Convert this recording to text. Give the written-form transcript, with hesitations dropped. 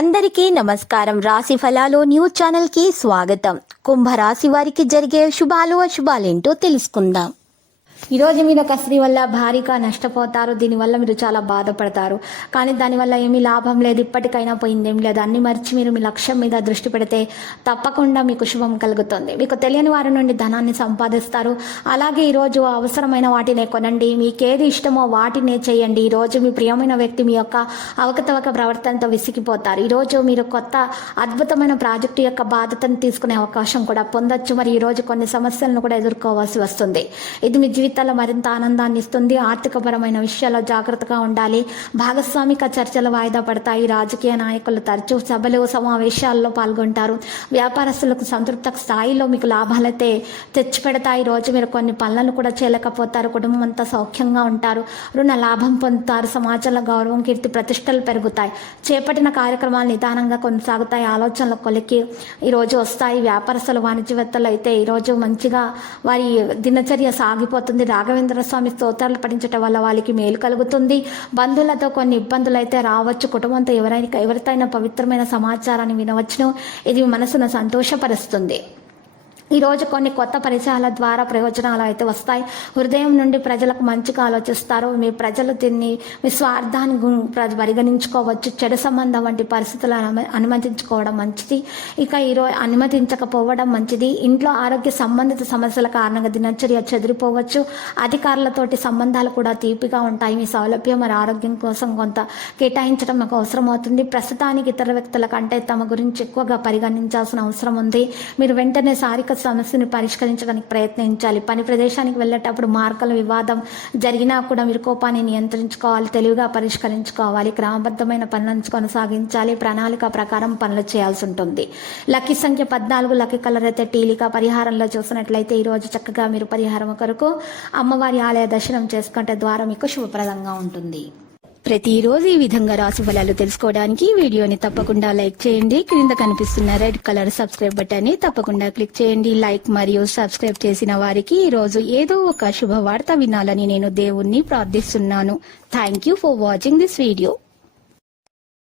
అందరికీ నమస్కారం. రాశి ఫలాలు న్యూస్ ఛానల్ కి స్వాగతం. కుంభరాశి వారికి జరిగే శుభాలు అశుభాలేంటో తెలుసుకుందాం. ఈరోజు మీరు ఒక స్త్రీ వల్ల భారీగా నష్టపోతారు. దీనివల్ల మీరు చాలా బాధపడతారు. కానీ దానివల్ల ఏమీ లాభం లేదు, ఇప్పటికైనా పోయిందేం లేదు. అన్ని మర్చి మీరు మీ లక్ష్యం మీద దృష్టి పెడితే తప్పకుండా మీకు శుభం కలుగుతుంది. మీకు తెలియని వారి నుండి ధనాన్ని సంపాదిస్తారు. అలాగే ఈరోజు అవసరమైన వాటినే కొనండి. మీకేది ఇష్టమో వాటినే చేయండి. ఈరోజు మీ ప్రియమైన వ్యక్తి మీ యొక్క అవకతవక ప్రవర్తనతో విసిగిపోతారు. ఈరోజు మీరు కొత్త అద్భుతమైన ప్రాజెక్టు యొక్క బాధ్యతను తీసుకునే అవకాశం కూడా పొందొచ్చు. మరి ఈరోజు కొన్ని సమస్యలను కూడా ఎదుర్కోవాల్సి వస్తుంది. ఇది మీ జీవితంలో మరింత ఆనందాన్ని ఇస్తుంది. ఆర్థికపరమైన విషయాల్లో జాగ్రత్తగా ఉండాలి. భాగస్వామిక చర్చలు వాయిదా పడతాయి. రాజకీయ నాయకులు తరచూ సభలు సమావేశాల్లో పాల్గొంటారు. వ్యాపారస్తులకు సంతృప్త స్థాయిలో మీకు లాభాలైతే తెచ్చిపెడతాయి. రోజు మీరు కొన్ని పనులను కూడా చేయలేకపోతారు. కుటుంబం అంతా సౌఖ్యంగా ఉంటారు. రుణ లాభం పొందుతారు. సమాజంలో గౌరవం, కీర్తి ప్రతిష్టలు పెరుగుతాయి. చేపట్టిన కార్యక్రమాలు నిదానంగా కొనసాగుతాయి. ఆలోచనలు కొలికి ఈరోజు వస్తాయి. వ్యాపారస్తులు, వాణిజ్యవేత్తలు అయితే ఈరోజు మంచిగా వారి దినచర్య సాగిపోతుంది. రాఘవేంద్ర స్వామి స్తోత్రాలు పఠించడం వల్ల వాళ్ళకి మేలు కలుగుతుంది. బంధువులతో కొన్ని ఇబ్బందులు అయితే రావచ్చు. కుటుంబంతో ఎవరితైనా పవిత్రమైన సమాచారాన్ని వినవచ్చును. ఇది మనసును సంతోషపరుస్తుంది. ఈరోజు కొన్ని కొత్త పరిచయాల ద్వారా ప్రయోజనాలు అయితే వస్తాయి. హృదయం నుండి ప్రజలకు మంచిగా ఆలోచిస్తారు. మీ ప్రజలు దీన్ని మీ స్వార్థాన్ని పరిగణించుకోవచ్చు. చెడు సంబంధం వంటి పరిస్థితులను అనుమతించుకోవడం మంచిది. ఇక ఈరోజు అనుమతించకపోవడం మంచిది. ఇంట్లో ఆరోగ్య సంబంధిత సమస్యల కారణంగా దినచర్య చెదిరిపోవచ్చు. అధికారులతోటి సంబంధాలు కూడా తీపిగా ఉంటాయి. మీ సౌలభ్యం మరి ఆరోగ్యం కోసం కొంత కేటాయించడం మాకు అవసరం అవుతుంది. ప్రస్తుతానికి ఇతర వ్యక్తుల కంటే తమ గురించి ఎక్కువగా పరిగణించాల్సిన అవసరం ఉంది. మీరు వెంటనే సారిక సమస్యను పరిష్కరించడానికి ప్రయత్నించాలి. పని ప్రదేశానికి వెళ్ళేటప్పుడు మార్కుల వివాదం జరిగినా కూడా మీరు కోపాన్ని నియంత్రించుకోవాలి. తెలివిగా పరిష్కరించుకోవాలి. క్రమబద్ధమైన పనులను కొనసాగించాలి. ప్రణాళిక ప్రకారం పనులు చేయాల్సి ఉంటుంది. లక్కీ సంఖ్య 14. లక్కీ కలర్ అయితే టీలిక. పరిహారంలో చూసినట్లయితే ఈరోజు చక్కగా మీరు పరిహారం కొరకు అమ్మవారి ఆలయ దర్శనం చేసుకుంటే ద్వారా మీకు శుభప్రదంగా ఉంటుంది. ప్రతిరోజు ఈ విధంగా రాశి ఫలాలు తెలుసుకోవడానికి వీడియోని తప్పకుండా లైక్ చేయండి. క్రింద కనిపిస్తున్న రెడ్ కలర్ సబ్స్క్రైబ్ బటన్ ని తప్పకుండా క్లిక్ చేయండి. లైక్ మరియు సబ్స్క్రైబ్ చేసిన వారికి ఈ రోజు ఏదో ఒక శుభవార్త వినాలని నేను దేవుణ్ణి ప్రార్థిస్తున్నాను. Thank you for watching this video.